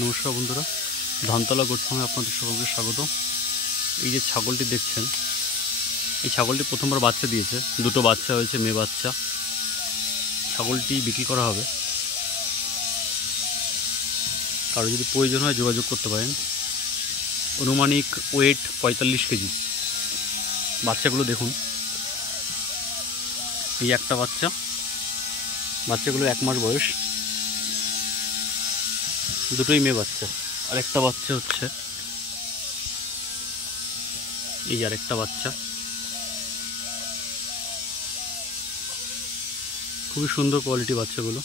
নমস্কার বন্ধুরা, ধানতলা গোট ফার্মে আপনাদের সকলকে স্বাগত। এই যে ছাগলটি দেখছেন, এই ছাগলটি প্রথমবার বাচ্চা দিয়েছে, দুটো বাচ্চা হয়েছে, মেয়ে বাচ্চা। ছাগলটি বিক্রি করা হবে, কারো যদি প্রয়োজন হয় যোগাযোগ করতে পারেন। অনুমানিক ওয়েট 45 কেজি। বাচ্চাগুলো দেখুন, এই একটা বাচ্চা, বাচ্চাগুলো 1 মাস বয়স, দুটোই মেয়ে বাচ্চা। আর একটা বাচ্চা হচ্ছে এই আর একটা বাচ্চা, খুবই সুন্দর কোয়ালিটি বাচ্চাগুলো।